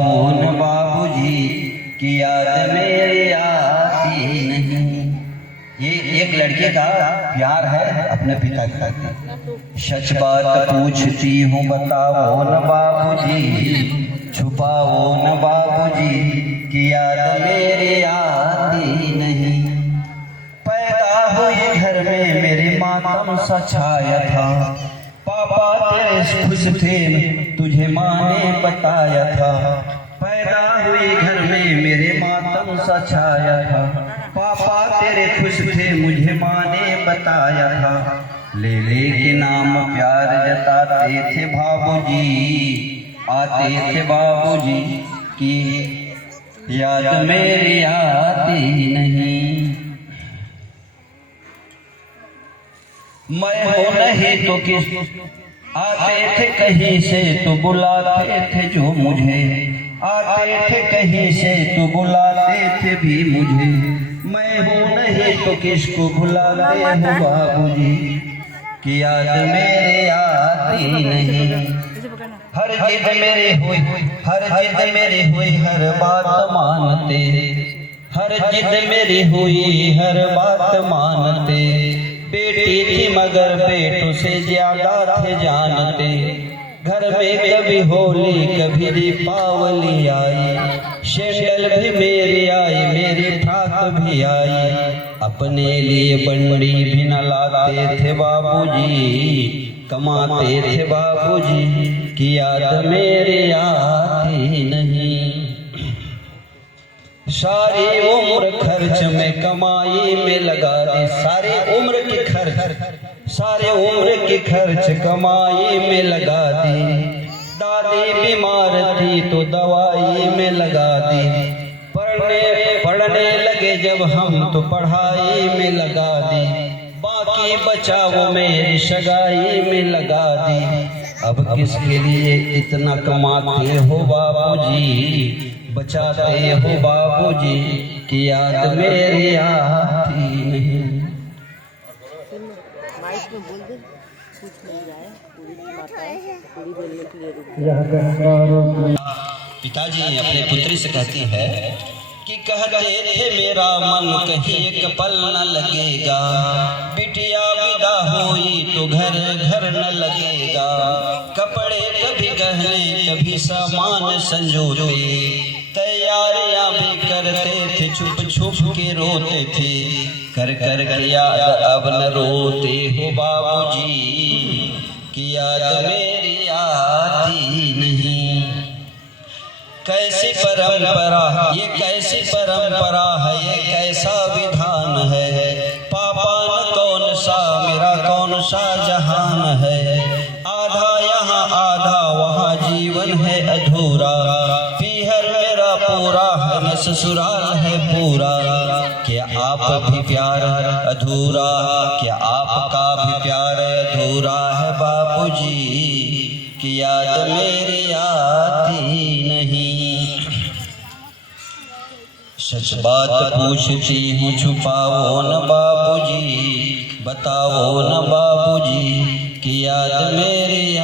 कौन बाबूजी की याद मेरे आती नहीं। ये एक लड़के का प्यार है अपने पिता का। सच बात पूछती हूँ बताओ न बाबूजी, छुपाओ न बाबूजी की याद मेरे आती नहीं। पैदा हुए घर में मेरे मातम सा छाया था, पापा तेरे खुश थे तुझे माँ ने बताया था। पैदा हुए घर में मेरे मातम सा छाया था, पापा तेरे खुश थे मुझे माँ ने बताया था। ले के नाम प्यार जताते थे बाबूजी, आते थे बाबूजी की याद मेरी आती नहीं। मैं हो नहीं तो किस आते थे कहीं से तो बुलाते थे जो मुझे, आते थे कहीं से तो बुलाते थे भी मुझे। मैं हूँ नहीं तो किसको बुलाते हो बाबूजी की याद मेरे आती नहीं। हर जिद मेरी हुई, हर जिद मेरी हुई हर बात मानते, हर जिद मेरी हुई हर बात मानते। बेटी थी मगर पेटों से ज्यादा थे जानते। घर में कभी होली कभी दीपावली आई, शेंडल भी मेरी आई मेरी फ्राक भी आई। अपने लिए बंडी भी न लाते थे बाबूजी, कमाते थे बाबूजी की याद मेरी आती नहीं। सारी उम्र खर्च में कमाई में लगा दी, सारी उम्र की खर्च, सारे उम्र की खर्च कमाई में लगा दी। दादी बीमार थी तो दवाई में लगा दी। पढ़ने लगे जब हम तो पढ़ाई में लगा दी। बाकी बचा वो मेरी सगाई में लगा दी। अब किसके लिए इतना कमाते हो बाबूजी, बचाते हो बाबूजी की याद मेरी आती नहीं। पिताजी अपने पुत्री से कहती है कि कहते थे मेरा मन कहीं एक पल न लगेगा, बिटिया विदा हुई तो घर घर न लगेगा। कपड़े कभी गहने कभी सामान संजोते, तैयारियां भी करते थे छुप छुप के रोते थे। कर कर के याद अब न रोते हो बाबूजी की याद मेरी आती नहीं। कैसी परंपरा ये, कैसी परंपरा है ये, कैसा विधान है। पापा न कौन सा मेरा कौन सा जहान है। आधा यहाँ आधा वहाँ जीवन है अधूरा, पीहर मेरा पूरा है न ससुराल है पूरा। क्या आप भी प्यार अधूरा, क्या आपका भी प्यार अधूरा है बाबूजी की याद मेरी आती नहीं। सच बात पूछती हूँ छुपाओ न बाबूजी, बताओ न बाबूजी की याद मेरी